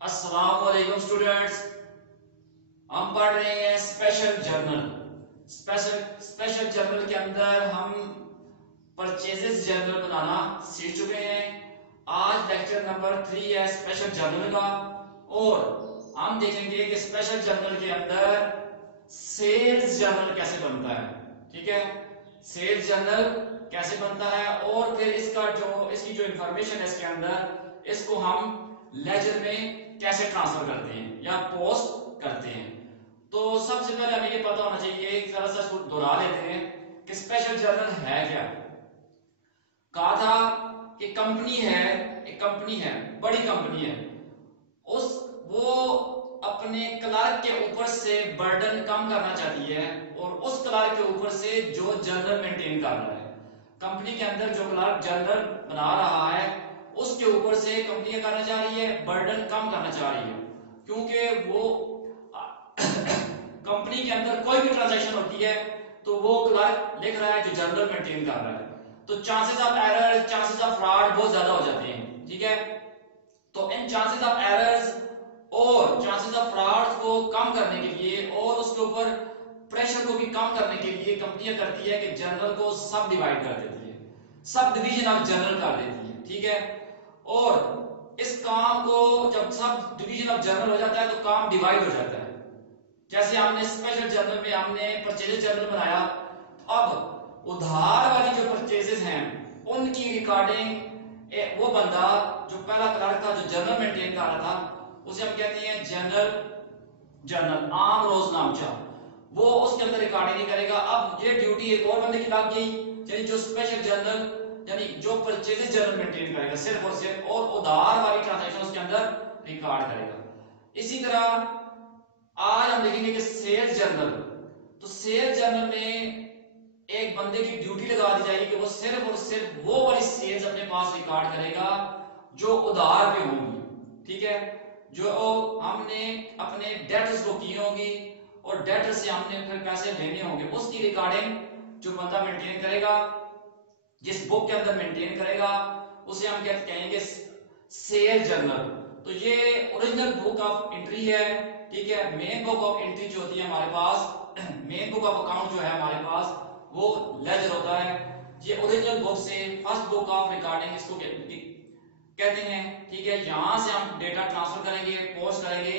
अस्सलाम वालेकुम स्टूडेंट्स। हम पढ़ रहे हैं स्पेशल जर्नल। स्पेशल जर्नल के अंदर हम परचेजेस जर्नल बनाना सीख चुके हैं। आज लेक्चर नंबर 3 है स्पेशल जर्नल का, और हम देखेंगे कि स्पेशल जर्नल के अंदर सेल्स जर्नल कैसे बनता है। ठीक है, सेल्स जर्नल कैसे बनता है और फिर इसकी जो इंफॉर्मेशन है इसके अंदर, इसको हम लेजर में कैसे ट्रांसफर करते हैं या पोस्ट करते हैं। तो सबसे पहले हमें ये पता होना चाहिए, एक तरह से इसको दोहरा लेते हैं कि स्पेशल जर्नल है क्या। कहा था कि एक कंपनी है, बड़ी कंपनी है, उस वो अपने क्लर्क के ऊपर से बर्डन कम करना चाहती है, और उस क्लर्क के ऊपर से जो जर्नल मेंटेन कर रहा है, कंपनी के अंदर जो क्लर्क जर्नल बना रहा है उसके ऊपर से कंपनी करना चाह रही है, बर्डन कम करना चाह रही है, क्योंकि वो कंपनी के अंदर कोई भी ट्रांजैक्शन होती है तो वो क्लर्क लिख रहा है जो जर्नल मेंटेन कर रहा है, तो chances of error, chances of fraud बहुत ज्यादा हो जाते हैं। ठीक है, तो इन चांसेस ऑफ एरर्स और चांसेस ऑफ फ्रॉड को कम करने के लिए और उसके ऊपर प्रेशर को भी कम करने के लिए कंपनियां करती है कि जर्नल को सब डिवाइड कर देती है, सब डिवीजन ऑफ जर्नल कर देती है। ठीक है, और इस काम को जब सब डिवीजन ऑफ जर्नल हो जाता है तो काम डिवाइड हो जाता है। जैसे हमने स्पेशल जर्नल में हमने परचेजेस जर्नल बनाया, अब उधार वाली जो परचेजेस हैं उनकी रिकॉर्डिंग वो बंदा जो पहला क्लर्क था जो जर्नल मेंटेन कर रहा था, उसे हम कहते हैं जर्नल आम रोजनामचा, वो उसके अंदर रिकॉर्डिंग नहीं करेगा। अब ये ड्यूटी एक और बंदे की लग गई, यानी जो स्पेशल जर्नल यानी जो परचेजेस जर्नल मेंटेन करेगा सिर्फ और सिर्फ, और उधार वाली ट्रांजैक्शन उसके अंदर रिकॉर्ड करेगा। इसी तरह आज हम देखेंगे कि सेल्स जर्नल, तो सेल्स जर्नल में एक बंदे की ड्यूटी लगा दी जाएगी कि वो सिर्फ और सिर्फ वो वाली सेल्स अपने पास रिकॉर्ड करेगा जो उधार पे होंगी। ठीक है, जो हमने अपने डेटर्स को की होंगी और डेटर से हमने फिर पैसे लेने होंगे, उसकी रिकॉर्डिंग जो बंदा मेंटेन करेगा, जिस बुक के अंदर मेंटेन करेगा, उसे हम क्या कहेंगे, सेल जर्नल। तो ये ओरिजिनल बुक ऑफ एंट्री है। ठीक है, मेन बुक ऑफ एंट्री जो होती है हमारे पास, मेन बुक ऑफ अकाउंट जो है हमारे पास, वो लेजर होता है। ये ओरिजिनल बुक से फर्स्ट बुक ऑफ रिकॉर्डिंग इसको कहते हैं। ठीक है, यहां से हम डेटा ट्रांसफर करेंगे, पोस्ट करेंगे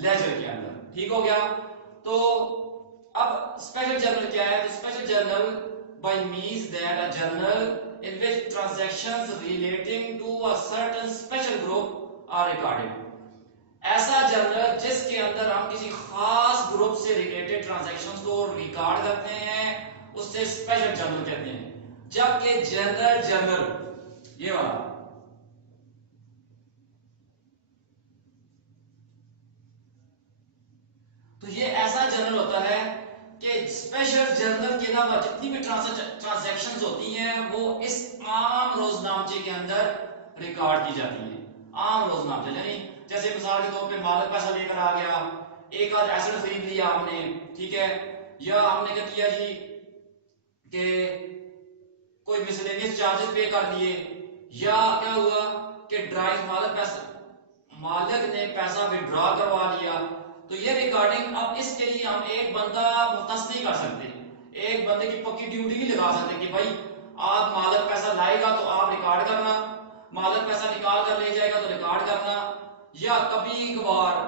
लेजर के अंदर। ठीक हो गया। तो अब स्पेशल जर्नल क्या है, तो special journal by means that a journal in which transactions relating to a certain special group are recorded। ऐसा जर्नल जिसके अंदर हम किसी खास ग्रुप से रिलेटेड ट्रांजैक्शंस को रिकॉर्ड करते हैं, उससे स्पेशल जर्नल कहते हैं। जबकि जनरल जर्नल ये वाला, तो ये ऐसा जर्नल होता है कि स्पेशल जर्नल के अलावा जितनी भी ट्रांजैक्शंस होती हैं वो इस आम रोजनामचे के अंदर रिकॉर्ड की जाती हैं। आम रोजनामचा यानी जैसे मिसाल के तौर पे मालिक पैसा लेकर आ गया, एक आध एसेट खरीद लिया हमने, ठीक है, या हमने क्या किया जी कि कोई मिसलेनियस चार्जेस पे कर दिए, या क्या हुआ कि ड्राइव मालिक ने पैसा विड्रॉ करवा लिया, तो ये रिकॉर्डिंग, अब इसके लिए हम एक बंदा मुख्तस नहीं कर सकते, एक बंदे की पक्की ड्यूटी नहीं लगा सकते कि भाई आप मालिक पैसा लाएगा तो आप रिकॉर्ड करना, मालिक पैसा निकाल कर ले जाएगा तो रिकॉर्ड करना, या कभी कभार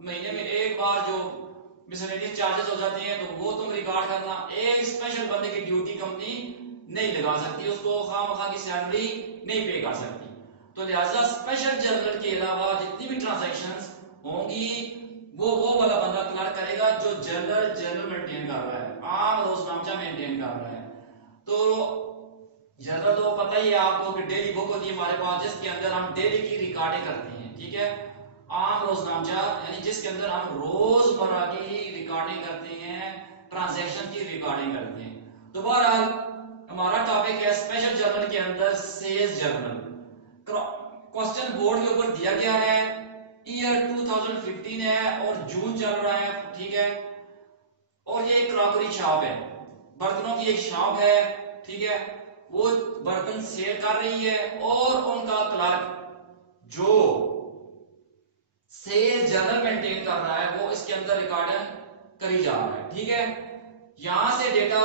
महीने में एक बार जो मिसलेनियस चार्जेस हो जाते हैं तो वो तुम रिकॉर्ड करना। एक स्पेशल बंदे की ड्यूटी कंपनी नहीं लगा सकती, उसको खामखा की सैलरी नहीं पे कर सकती। तो लिहाजा स्पेशल जर्नल के अलावा जितनी भी ट्रांजैक्शंस होंगी वो वाला बंदा क्लर्क करेगा जो जर्नल मेंटेन कर रहा है, आम रोजनामचा मेंटेन कर रहा है। तो जर्नल तो पता ही है आपको कि डेली बुक होती है हमारे पास, जिसके अंदर हम डेली की रिकॉर्डिंग करते हैं। ठीक है, आम रोजनामचा यानी जिसके अंदर हम रोजमर्रा की रिकॉर्डिंग करते हैं, ट्रांजैक्शन की रिकॉर्डिंग करते हैं। तो बहरहाल हमारा टॉपिक है स्पेशल जर्नल के अंदर सेल्स जर्नल। क्वेश्चन बोर्ड के ऊपर दिया गया है, ईयर 2015 है और जून चल रहा है। ठीक है, और ये क्रॉकरी शॉप है, बर्तनों की एक शॉप है। ठीक है, वो बर्तन सेल कर रही है और उनका क्लर्क जो सेल्स जर्नल मेंटेन कर रहा है वो इसके अंदर रिकॉर्डिंग करी जा रहा है, ठीक है। यहां से डेटा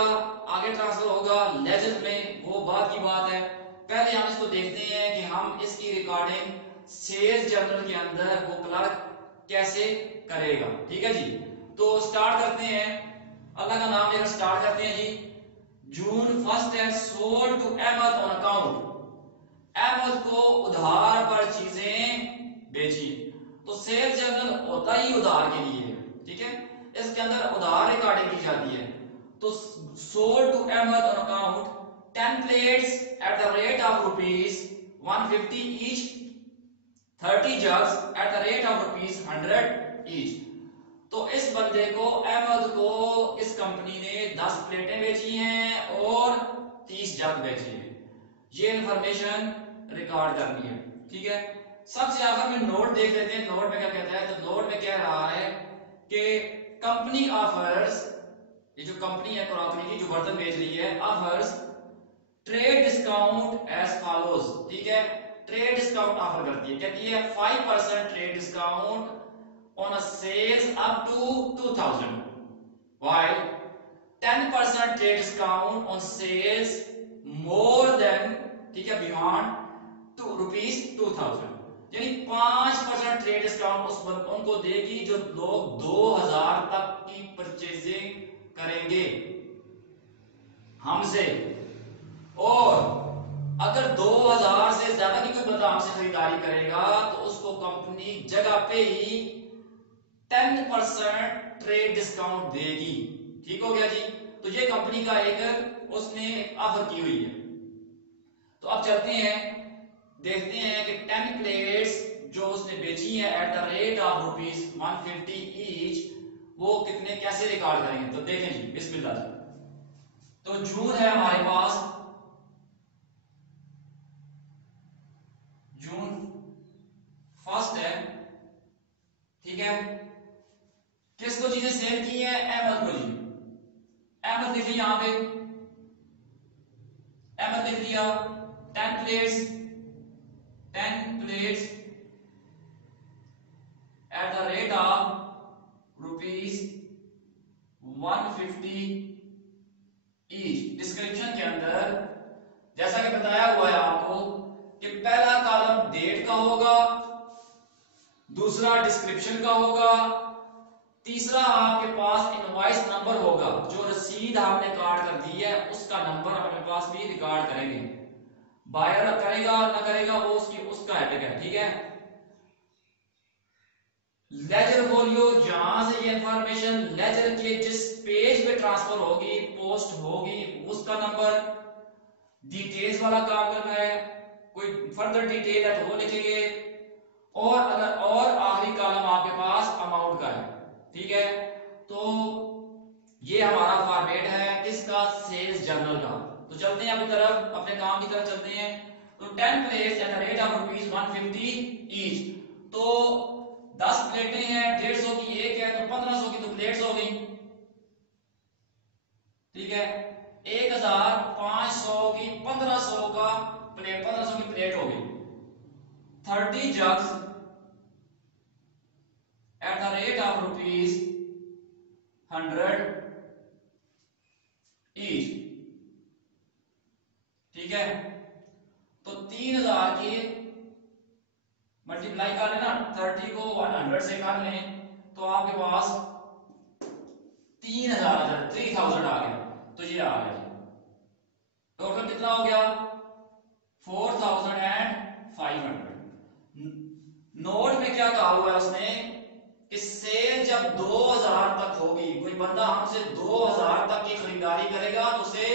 आगे ट्रांसफर होगा लेजर में, वो बात की बात है। पहले हम इसको देखते हैं कि हम इसकी रिकॉर्डिंग सेल्स जर्नल के अंदर वो क्लर्क कैसे करेगा, ठीक है जी। तो स्टार्ट करते हैं, अल्लाह का नाम लेकर स्टार्ट करते हैं जी। जून 1 है, sold to Ahmad on account, Ahmad को उधार पर चीजें बेची। तो सेल्स जर्नल होता ही उधार के लिए है, ठीक है। इसके अंदर उधार रिकॉर्डिंग की जाती है। तो sold to Ahmad on account 10 plates at the rate of rupees 150 each, 30 jugs at the rate of rupees 100 each. तो इस बंदे को अहमद को इस कंपनी ने 10 प्लेटें बेची हैं और 30 जग बेचे हैं। ये इंफॉर्मेशन रिकॉर्ड करनी है, ठीक है। सबसे आखिर में नोट देख लेते हैं, नोट में क्या कहता है। तो नोट में कह रहा है कि कंपनी ऑफर्स, ये जो कंपनी है क्रॉकरी की जो बर्तन बेच रही है, offers trade discount as follows, ठीक है। ट्रेड डिस्काउंट ऑफर करती है, कहती है 5% trade discount on a sales up to 2000, while 10% trade discount on sales more than, ठीक है, beyond rupees 2000। यानी 5% ट्रेड डिस्काउंट उनको देगी जो लोग 2000 तक की परचेजिंग करेंगे हमसे। और अगर 2000 से ज्यादा की कोई बंदा हमसे खरीदारी करेगा तो उसको कंपनी जगह पे ही 10% ट्रेड डिस्काउंट देगी, ठीक हो गया जी। तो ये कंपनी का एक उसने ऑफर की हुई है। तो अब चलते हैं, देखते हैं कि 10 प्लेट्स जो उसने बेची है eight the rate of rupees 150 each, वो कितने कैसे रिकॉर्ड करेंगे। तो देखें जी, बिस्मिल्लाह जी। तो जून है हमारे पास, जून 1 है, ठीक है। किसको चीजें सेल की है, अहमद को जी। अहमद लिख लिया यहां पे, अहमद लिख लिया 10 plates, 10 plates at the rate of rupees 150 each. Description के अंदर जैसा कि बताया हुआ है आपको कि पहला कॉलम डेट का होगा, दूसरा डिस्क्रिप्शन का होगा, तीसरा आपके पास इनवॉइस नंबर होगा, जो रसीद आपने काट कर दी है उसका नंबर अपने पास भी रिकॉर्ड करेंगे। बायर करेगा ना करेगा वो उसका हेडेक है, ठीक है। लेजर फोलियो, जहां से ये इंफॉर्मेशन लेजर के जिस पेज पे ट्रांसफर होगी, पोस्ट होगी, उसका नंबर। डिटेल्स वाला काम करना है, कोई फर्दर डिटेल है तो वो लिखेंगे। और अगर और आखिरी कॉलम आपके पास अमाउंट का है, ठीक है। तो ये हमारा फॉर्मेट है किसका, सेल्स जर्नल का। तो चलते हैं अपनी तरफ, अपने काम की तरफ चलते हैं। तो 10 plates at the rate of rupees 150 each. तो 10 प्लेटें हैं, 150 की एक है, तो 1500 की तो प्लेट्स हो गई, ठीक है। 1500 की 1500 का प्लेट, 1500 की प्लेट हो गई। 30 jugs at the rate of rupees 100 each, ठीक है। तो 3000 की मल्टीप्लाई कर लेना, 30 को 100 से कर लें तो आपके पास 3000 आ गया। तो ये आ गया, टोटल कितना हो गया 4500। नोट में क्या कहा हुआ है उसने कि सेल जब 2000 तक होगी, कोई बंदा हमसे 2000 तक की खरीदारी करेगा तो उसे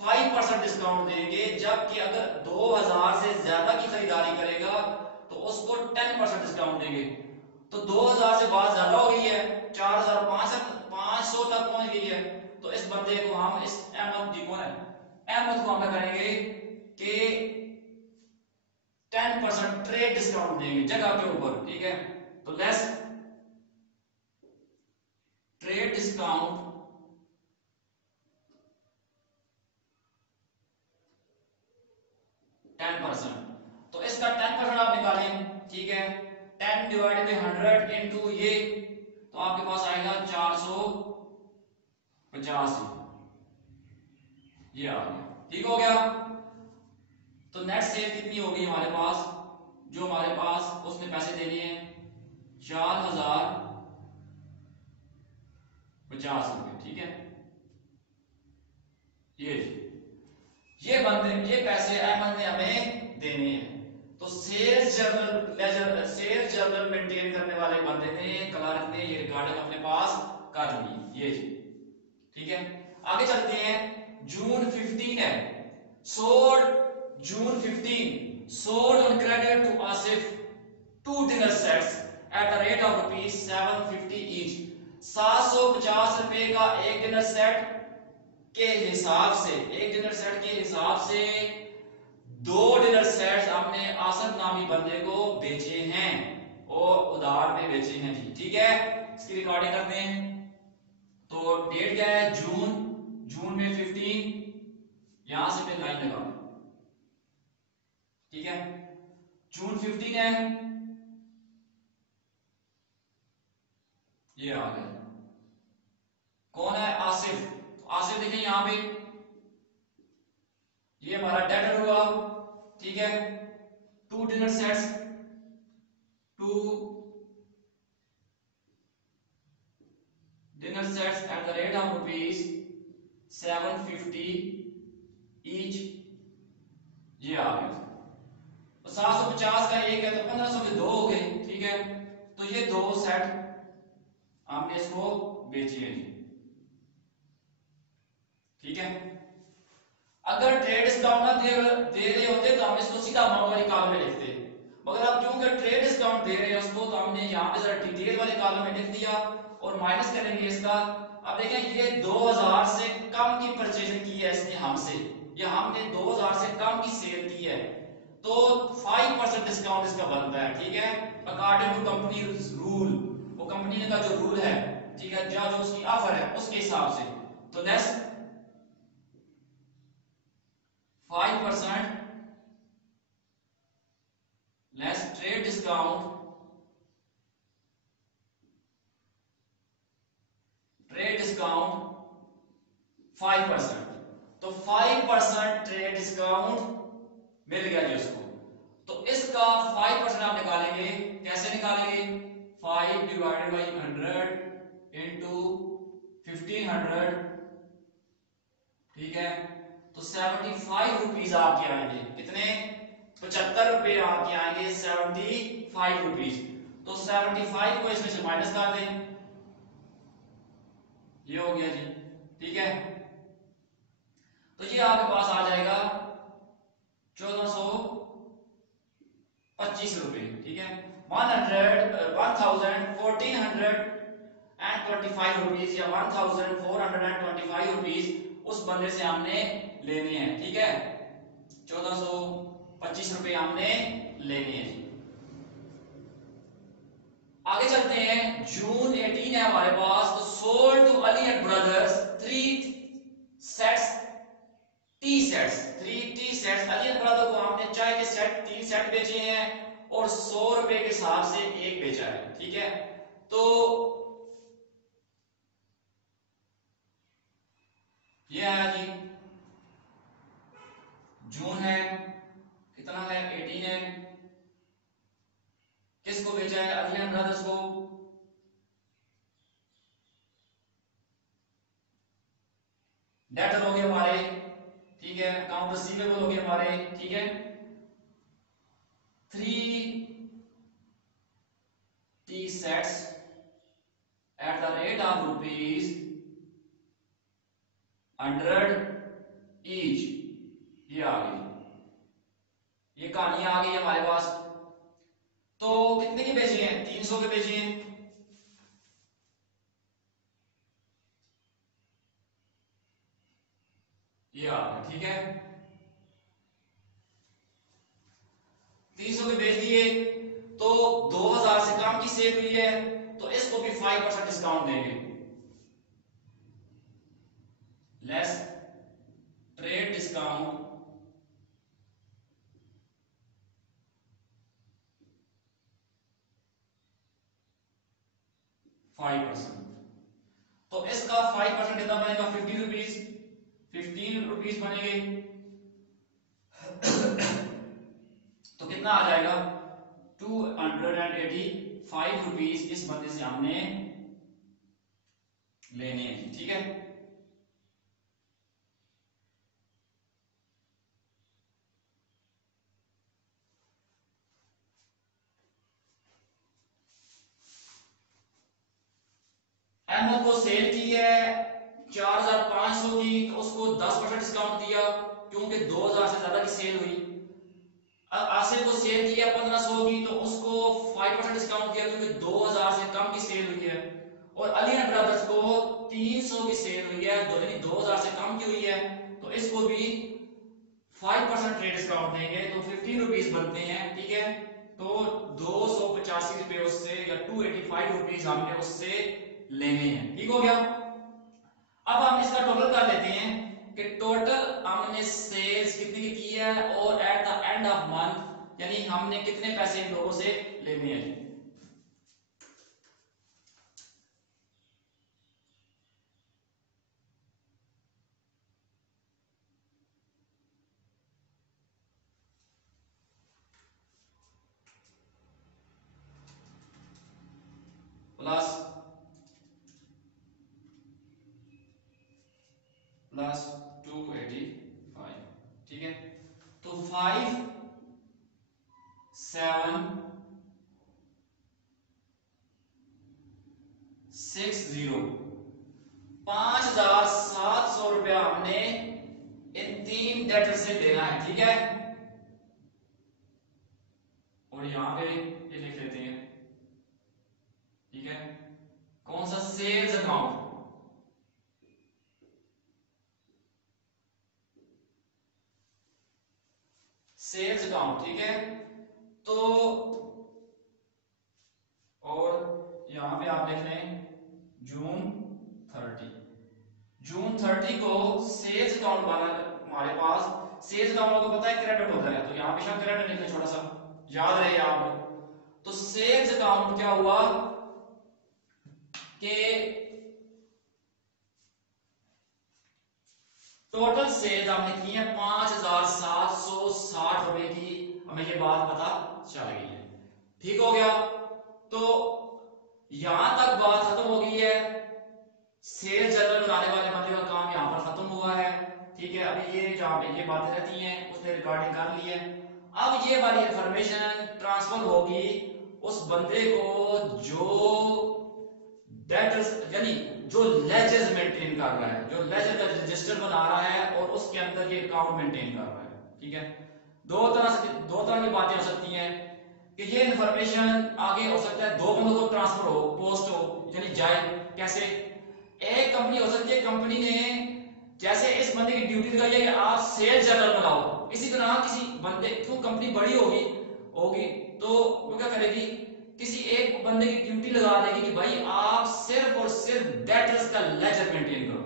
5% डिस्काउंट देंगे, जबकि अगर 2000 से ज्यादा की खरीदारी करेगा तो उसको 10% डिस्काउंट देंगे। तो 2000 से बात ज्यादा हो गई है, 4500 तक पहुंच गई है। तो इस बंदे को हम, इस अहमद जी को है, अहमद को हम करेंगे कि 10% ट्रेड डिस्काउंट देंगे जगह के ऊपर, ठीक है। तो लेस ट्रेड डिस्काउंट तो इसका 10% आप निकालें, ठीक है। 10 10 डिवाइडेड बाई 100 इनटू ये, तो आपके पास आएगा 485, ये आ गया। ठीक हो गया। तो नेट सेल कितनी होगी हमारे पास, जो हमारे पास उसने पैसे देने हैं 4050 रुपए। ठीक है, ये बंदे, ये पैसे अहमद ने हमें देने हैं। तो सेल्स जर्नल मेंटेन करने वाले बंदे ने, क्लर्क ने ये रिकॉर्डिंग अपने पास कर ली, ये जी। ठीक है, आगे चलते हैं। जून 15 है, sold June 15 sold on credit to Asif 2 dinner sets at the rate of ₹750 each. 750 रुपए का एक डिनर सेट के हिसाब से, एक डिनर सेट के हिसाब से 2 डिनर सेट्स हमने आसिफ नामी बंदे को बेचे हैं और उधार में बेचे हैं जी। ठीक है, इसकी रिकॉर्डिंग करते हैं। तो डेट क्या है, जून में 15, यहां से फिर लाइन लगाओ। ठीक है, जून 15 है, ये आ गया। कौन है, आसिफ। आसिफ देखिए यहां पे, ये हमारा डेटर हुआ। ठीक है, 2 dinner sets, 2 dinner sets at the rate of ₹750 each, ये आ गया। तो 750 का एक है तो 1500 के 2 हो गए। ठीक है, तो ये 2 सेट हमने इसको बेचे हैं। ठीक है, अगर ट्रेड डिस्काउंट ना दे रहे होते तो हम इसको सीधा अमाउंट वाली कॉलम में लिखते, मगर अब क्योंकि ट्रेड डिस्काउंट दे रहे हैं उसको, तो हमने यहाँ पे जरा डिटेल वाले कॉलम में लिख दिया और माइनस करेंगे इसका। अब देखें, ये 2000 से कम की परचेजिंग की है इसने हमसे, ये हमने 2000 से कम की सेल की है, तो 5% डिस्काउंट इसका बनता है। ठीक है, अकॉर्डिंग टू कंपनी रूल, वो कंपनी का जो रूल है, ठीक है, जो उसकी ऑफर है उसके हिसाब से। तो less 5% less trade discount, trade discount 5%, तो 5% ट्रेड डिस्काउंट मिल गया जी उसको। तो इसका 5% आप निकालेंगे, कैसे निकालेंगे, 5 डिवाइडेड बाई 100 इंटू 1500। ठीक है, तो 75 रुपीज आपके आएंगे। कितने, 75 रुपए आपके आएंगे, 75 रुपीज। तो 75 को इसमें से माइनस कर दें, ये हो गया जी। ठीक है, तो ये आपके पास आ जाएगा 1425 रुपए। ठीक है, 1425 रुपीज या 1425 रुपीज उस बंदे से हमने लेने हैं। ठीक है, 1425 रुपए हमने लेने हैं। आगे चलते हैं, जून 18 है हमारे पास। तो sold to Ali and brothers 3 sets, tea sets, 3 tea sets. Ali and brother को हमने चाय के सेट 3 सेट बेचे हैं और 100 रुपए के हिसाब से एक बेचा है। ठीक है, तो ये आया जी, जून है, कितना है, 18 है। किसको बेचा है, अली एंड ब्रदर्स को। डेटर हो गए हमारे, ठीक है, अकाउंट रिसीवेबल हो गए हमारे। ठीक है, 3 tea sets at the rate of ₹100 each, ये आ गई, ये कहानी आ गई हमारे पास। तो कितने के बेचे हैं, 300 के बेचे हैं। ये आ गया। ठीक है, 300 के बेच दिए, तो 2000 से कम की सेल हुई है, तो इसको भी 5% डिस्काउंट देंगे, लेस ट्रेड डिस्काउंट 5%। तो इसका 5% कितना बनेगा? 50 रुपीज, 15 रुपीज बनेंगे। तो कितना आ जाएगा? 285 रुपीज इस बंदे से हमने लेने हैं, ठीक है। अहमद को सेल की है 4500 की, तो उसको 10% डिस्काउंट दिया क्योंकि 2000 से ज्यादा की सेल हुई। आसिफ को सेल की है 1500 की, तो उसको 5% डिस्काउंट दिया क्योंकि 2000 से कम की सेल हुई है। और अली एंड ब्रदर्स को 300 की सेल हुई है, यानी 2000 से कम की हुई है, तो इसको भी 5% ट्रेड डिस्काउंट देंगे, तो 15 रुपीज बनते हैं, ठीक है। तो 285 रुपए उससे, या 285 रुपीज हमने उससे लेने हैं, ठीक हो गया। अब हम इसका टोटल कर लेते हैं कि टोटल हमने सेल्स कितनी की है और at the end of month यानी हमने कितने पैसे इन लोगों से लेने हैं। प्लस प्लस 285, ठीक है। तो 5 7 6 0 5700 रुपया हमने इन 3 डेटर से लेना है, ठीक है। और यहां पे ये लिख लेते हैं, ठीक है। कौन सा? Sales account. सेल्स अकाउंट, ठीक है। तो और यहां पे आप लिख लें जून 30। जून 30 को सेल्स अकाउंट वाला हमारे पास, सेल्स अकाउंट को पता है क्रेडिट होता है, तो यहां पे हम क्रेडिट लिख लें, छोटा सा याद रहे आप। तो सेल्स अकाउंट क्या हुआ कि टोटल सेल्स हमने की है 5760 रुपए की, हमें ये बात पता चल गई है, ठीक हो गया। तो यहां तक बात खत्म हो गई है, सेल्स जर्नल बनाने वाले बंदे का काम यहां पर खत्म हुआ है, ठीक है। अभी ये जहां पे ये बातें रहती हैं उसने रिकॉर्डिंग कर ली है। अब ये वाली इंफॉर्मेशन ट्रांसफर होगी उस बंदे को जो डेटर्स यानी जो लेजर्स मेंटेन कर रहा है, जो लेजर का रजिस्टर बना रहा है और उसके अंदर ये अकाउंट मेंटेन कर रहा है, ठीक है। दो तरह की बातें हो सकती हैं कि ये इंफॉर्मेशन आगे हो सकता है दो बंदों को ट्रांसफर हो, पोस्ट हो, यानी जाए। कैसे? एक कंपनी हो सकती है, कंपनी ने जैसे इस बंदे की ड्यूटी लगाई है कि आप सेल्स जर्नल बनाओ, इसी तरह किसी बंदे को, कंपनी बड़ी होगी होगी तो वो क्या करेगी, किसी एक बंदे की ड्यूटी लगा देगी कि भाई आप सिर्फ और सिर्फ डेटर्स का लेजर मेंटेन करो,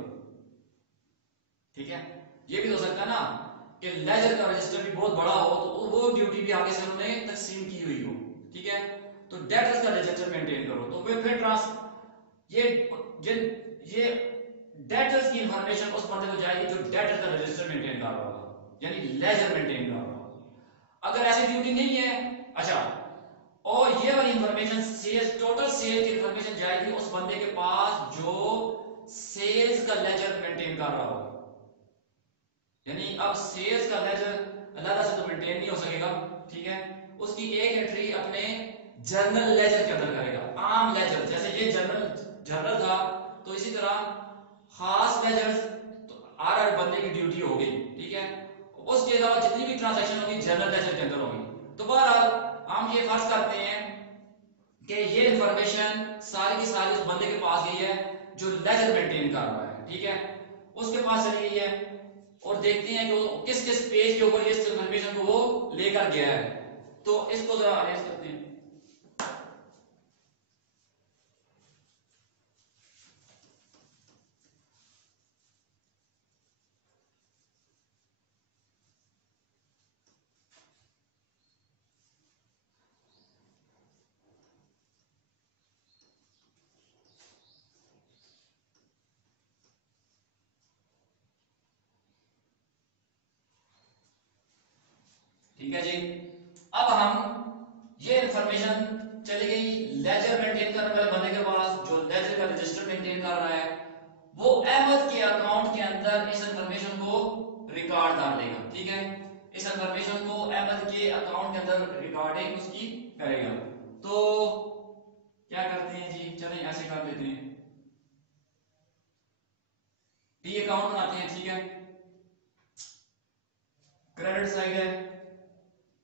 ठीक है। ये भी हो सकता है ना कि लेजर का रजिस्टर भी बहुत बड़ा हो, तो वो ड्यूटी भी आगे से उन्होंने तकसीम की हुई हो, ठीक है। तो डेटर्स का रजिस्टर मेंटेन करो, तो फिर ट्रांस ये ये डेटर्स की इंफॉर्मेशन उस बंदे को जाएगी जो डेटर्स का रजिस्टर मेंटेन कर रहा होगा, यानी लेजर मेंटेन कर रहा होगा। अगर ऐसी ड्यूटी नहीं है, अच्छा, और ये वाली इंफॉर्मेशन सेल्स, टोटल सेल की इंफॉर्मेशन जाएगी उस बंदे के पास जो सेल्स का लेजर मेंटेन कर रहा होगा, यानी अब सेल्स का लेजर अलग से तो मेंटेन नहीं हो सकेगा, ठीक है। उसकी एक एंट्री अपने जर्नल लेजर के अंदर करेगा, आम लेजर, जैसे ये जर्नल था, तो इसी तरह खास लेजर तो हर बंदे की ड्यूटी होगी, ठीक है। उसके अलावा जितनी भी ट्रांजैक्शन होगी जर्नल लेजर के अंदर होगी। तो बहरहाल हम ये फर्ज करते हैं कि ये इंफॉर्मेशन सारी की सारी उस बंदे के पास गई है जो लेजर मेंटेन कर रहा है, ठीक है, उसके पास चली गई है। और देखते हैं कि वो किस किस पेज के ऊपर इस इंफॉर्मेशन को वो लेकर गया है, तो इसको जरा अरेंज करते हैं। ठीक है जी। अब हम ये इंफॉर्मेशन चली गई लेजर मेंटेन करने वाले बंदे के पास, जो लेजर का रजिस्टर मेंटेन कर रहा है, वो अहमद के अकाउंट के अंदर इस इंफॉर्मेशन को रिकॉर्ड कर लेगा। ठीक है, इस इंफॉर्मेशन को अहमद के अकाउंट के अंदर रिकॉर्डिंग उसकी करेगा। तो क्या करते हैं जी, चलें ऐसे कर लेते हैं, टी अकाउंट बनाते हैं। ठीक है, क्रेडिट साइड है,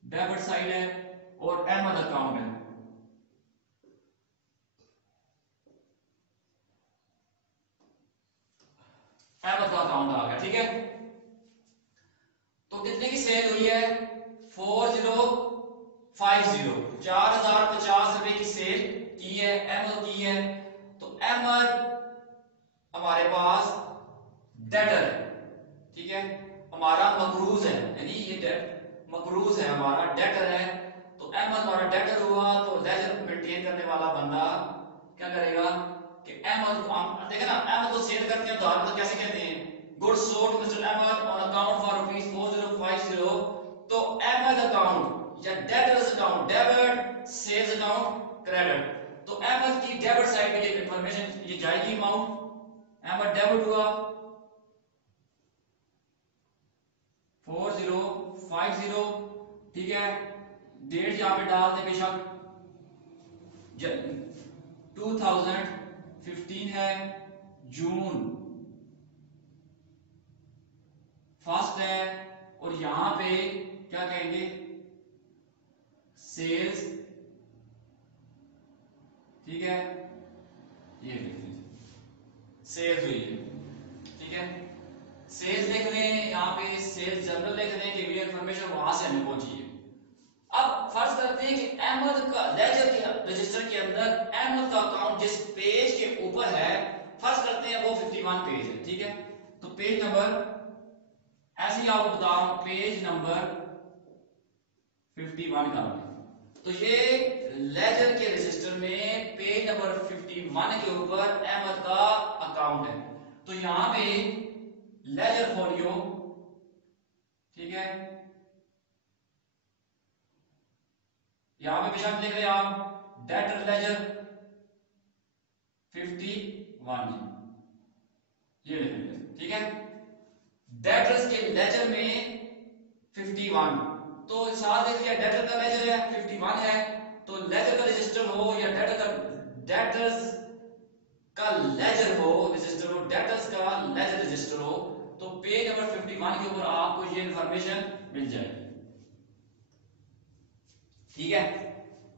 डेबिट साइड है और अहमद अकाउंट है। अहमद का अकाउंट आ गया। ठीक है, तो कितने की सेल हुई है? 4050, 4050 रुपए की सेल की है, अहमद की है। तो अहमद हमारे पास डेटर है। ठीक है, हमारा मकरूज है, यानी ये मकरूज है, हमारा डेटर है। तो अहमद हमारा डेटर हुआ, तो लेजर मेंटेन करने वाला बंदा क्या करेगा कि अहमद को, हम देखें ना, अहमद को सेल करते हैं उधार, तो कैसे कहते हैं? Goods sold to mister Ahmad on account for ₹4050। तो अहमद अकाउंट या debtors account debit, sales account credit. तो अहमद की डेबिट साइड पे ये इंफॉर्मेशन ये जाएगी, अमाउंट अहमद डेबिट हुआ 4050। ठीक है, डेट यहां पे डाल दे बेशक 2015 है, जून फर्स्ट है, और यहां पे क्या कहेंगे? सेल्स। ठीक है, ये लिख लीजिए सेल्स हुई है। ठीक है, सेल्स लिख लें, यहाँ पे सेल्स जनरल लिख लें कि ये इंफॉर्मेशन वहां से हमें पहुंची है। अब फर्ज करते हैं कि अहमद का लेजर के रजिस्टर के अंदर अहमद का अकाउंट जिस पेज के ऊपर है, फर्ज करते हैं वो 51 पेज है। ठीक है, तो पेज नंबर ऐसे ही आपको बता रहा हूं, पेज नंबर 51 का। तो ये लेजर के रजिस्टर में पेज नंबर 51 के ऊपर अहमद का अकाउंट है। तो यहां पे लेजर फोलियो, ठीक है, यहां पे बेशक लिख रहे हैं आप डेटर लेजर 51, ये लिख रहे हैं। ठीक है, डेटर्स के लेजर में 51, तो साथ लिख लिया डेटर का लेजर है 51 है, तो लेजर का रजिस्टर हो या डेटर्स का लेजर हो, रजिस्टर हो, डेटर्स का लेजर रजिस्टर हो, तो पेज नंबर 51 के ऊपर आपको ये इंफॉर्मेशन मिल जाएगी। ठीक है,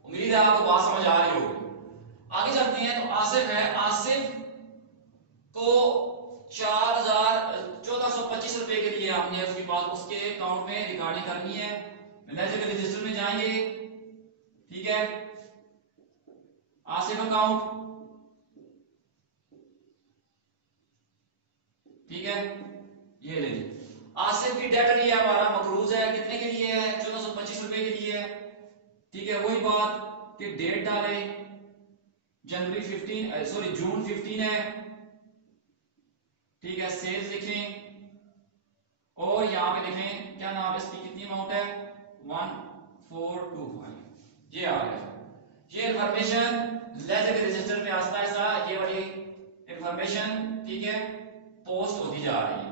उम्मीद है आपको बात समझ आ रही होगी। आगे चलते हैं, तो आसिफ है, आसिफ को 1425 रुपए के लिए आपने उसके पास उसके अकाउंट में रिकॉर्डिंग करनी है। लेजर के रजिस्टर में जाएंगे। ठीक है, आसिफ अकाउंट, ठीक है, ये ले आसिफ की डेटर ये हमारा मकरूज है, कितने के लिए है? 1425 रुपए के लिए है। ठीक है, वही बात कि डेट डाले जनवरी 15, सॉरी जून 15 है। ठीक है, सेल्स लिखें और यहां पे लिखें क्या नाम है इसकी, कितनी अमाउंट है? 1425, ये आ गया। ये इंफॉर्मेशन लेजर के रजिस्टर में आस्ता आस्ता ये वाली इंफॉर्मेशन, ठीक है, पोस्ट होती जा रही है।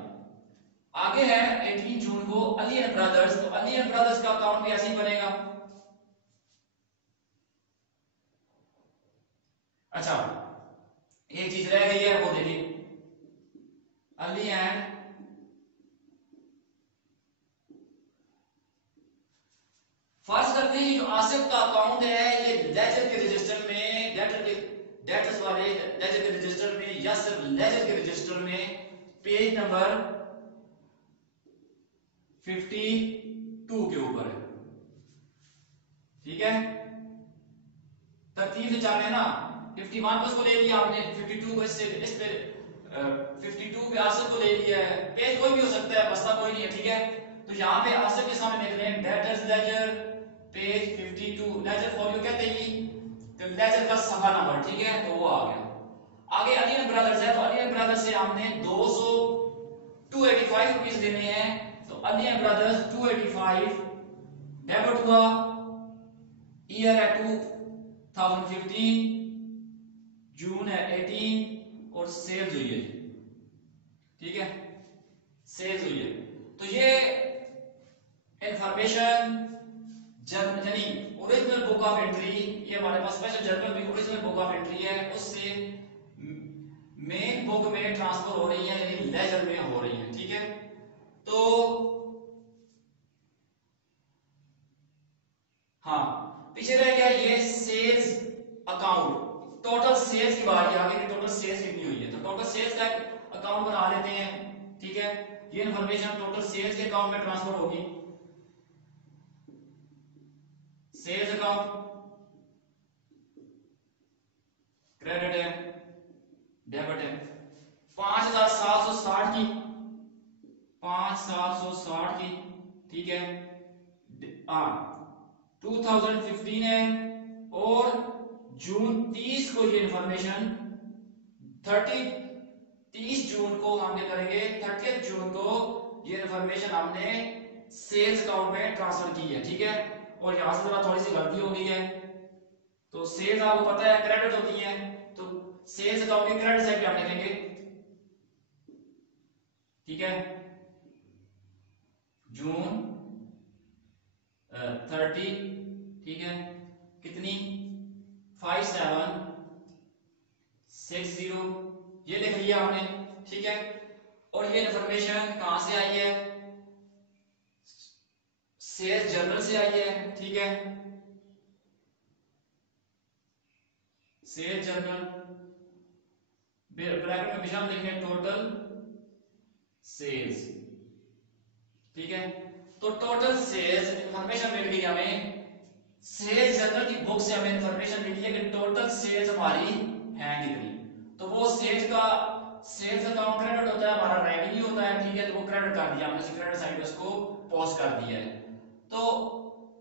आगे है 18 जून को अली एंड ब्रदर्स, तो अली एंड ब्रदर्स का अकाउंट भी ऐसे ही बनेगा। अच्छा, एक चीज रह गई है, वो देखिए, अली एंड फर्स्ट करते हैं, जो आसिफ का अकाउंट है ये लेजर के रजिस्टर में, डेटर्स वाले लेजर के रजिस्टर में या सिर्फ लेजर के रजिस्टर में पेज नंबर 52 के ऊपर है। ठीक है, तरतीब से चल रहे ना, 51 को इसको ले लिया आपने, 52 को इससे इस पे 52 पे आसिफ को ले लिया है। पेज कोई भी हो सकता है, मसला कोई नहीं है। ठीक है, तो यहाँ पे आसिफ के सामने लिख रहे हैं debtors ledger page 52, ledger folio कहते हैं, तो लेजर का सफा नंबर, ठीक है, तो वो आ गया। आगे अली एंड ब्रदर्स है, तो अली एंड ब्रदर्स से हमने 285 रुपीस देने हैं, तो अली एंड ब्रदर्स 285 डेबिट हुआ, ईयर है 2015, जून है 18 और सेल्स हुई है, ठीक है, सेल्स हुई है। तो ये इंफॉर्मेशन यानी ओरिजिनल बुक ऑफ एंट्री, ये हमारे पास स्पेशल जर्नल में ओरिजिनल बुक ऑफ एंट्री है, उससे मेन बुक में ट्रांसफर हो रही है, यानी लेजर में हो रही है, ठीक है। तो हाँ, पीछे रह गया ये सेल्स अकाउंट, टोटल सेल्स की बारी आ गई, टोटल सेल्स कितनी हुई है। तो टोटल सेल्स का अकाउंट बना लेते हैं, ठीक है। ये इंफॉर्मेशन टोटल सेल्स के अकाउंट में ट्रांसफर होगी। सेल्स अकाउंट क्रेडिट है, डेबिट है, 5760 की, 5760 की, ठीक है। 2015 है और जून 30 को ये इंफॉर्मेशन 30 जून को हम क्या करेंगे, 30 जून को ये इंफॉर्मेशन हमने सेल्स अकाउंट में ट्रांसफर की है, ठीक है। और यहां से जरा थोड़ी सी गलती हो गई है, तो सेल्स आपको पता है क्रेडिट होती है, तो सेल्स अकाउंट की क्रेडिट साइड पे हम लिखेंगे, ठीक है, जून 30, ठीक है, कितनी 5760 ये लिख लिया हमने, ठीक है। और ये इंफॉर्मेशन कहां से आई है, सेल्स जर्नल से आई है, ठीक है, सेल्स जर्नल, ब्रैकेट में विषम लिखने टोटल सेल्स, ठीक है। तो टोटल सेल्स इंफॉर्मेशन मिल गई हमें, सेल्स जर्नल की बुक से हमें इंफॉर्मेशन मिली है कि टोटल सेल्स हमारी है कितनी। तो वो सेल्स अकाउंट क्रेडिट होता है, हमारा रेवेन्यू होता है, ठीक है। तो वो क्रेडिट कर दिया हमने, क्रेडिट साइड पे उसको पोस्ट कर दिया है। तो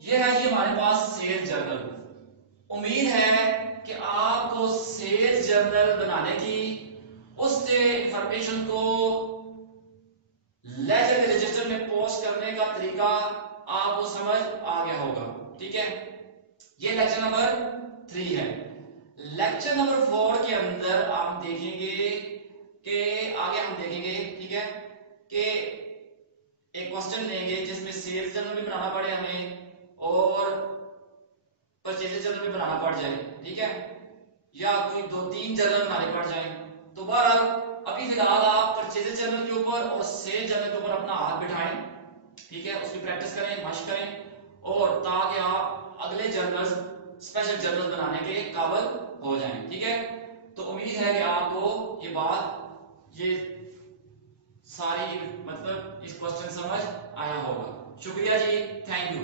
ये है जी हमारे पास सेल्स जर्नल। उम्मीद है कि आपको सेल्स जर्नल बनाने की, उससे इंफॉर्मेशन को लेजर के रजिस्टर में पोस्ट करने का तरीका आपको समझ आ गया होगा, ठीक है। ये लेक्चर नंबर 3 है। लेक्चर नंबर 4 के अंदर आप देखेंगे कि आगे हम देखेंगे, ठीक है, कि एक क्वेश्चन लेंगे जिसमें सेल्स जर्नल भी बनाना पड़े हमें और परचेज जर्नल भी बनाना पड़ जाए, ठीक है, या कोई 2-3 जर्नल बनाने पड़ जाए। तो बहरहाल अभी फिलहाल आप परचेज जर्नल के ऊपर और सेल्स जर्नल के ऊपर अपना हाथ बिठाएं, ठीक है, उसकी प्रैक्टिस करें, मशक करें, और ताकि आप अगले जर्नल स्पेशल जर्नल बनाने के काबिल हो जाएं, ठीक है। तो उम्मीद है कि आपको ये बात, ये सारी मतलब इस क्वेश्चन समझ आया होगा। शुक्रिया जी, थैंक यू।